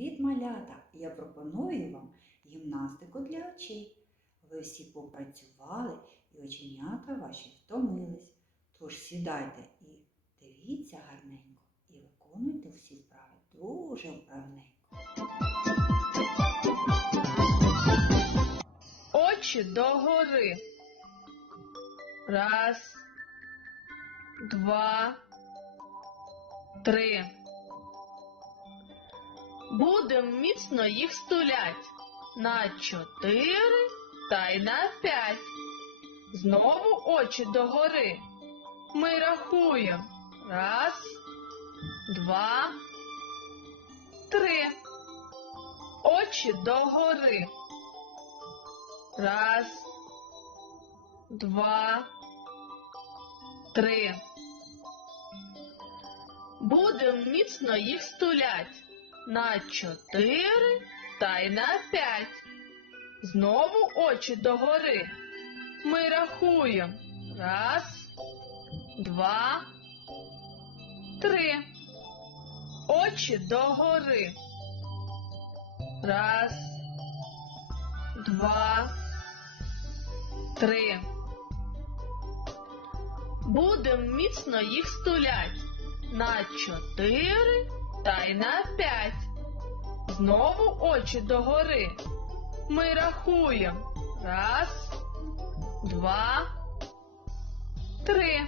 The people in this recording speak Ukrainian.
Привіт, малята! Я пропоную вам гімнастику для очей. Ви всі попрацювали і оченята ваші втомились. Тож сідайте і дивіться гарненько і виконуйте всі справи дуже вправненько. Очі догори. Раз, два, три. Будем міцно їх стулять на чотири та й на п'ять. Знову очі догори. Ми рахуємо. Раз, два, три. Очі догори. Раз, два, три. Будем міцно їх стулять на чотири та й на п'ять. Знову очі догори. Ми рахуємо. Раз, два, три. Очі догори. Раз, два, три. Будем міцно їх стулять на чотири та й на п'ять. Знову очі догори. Ми рахуємо. Раз, два, три.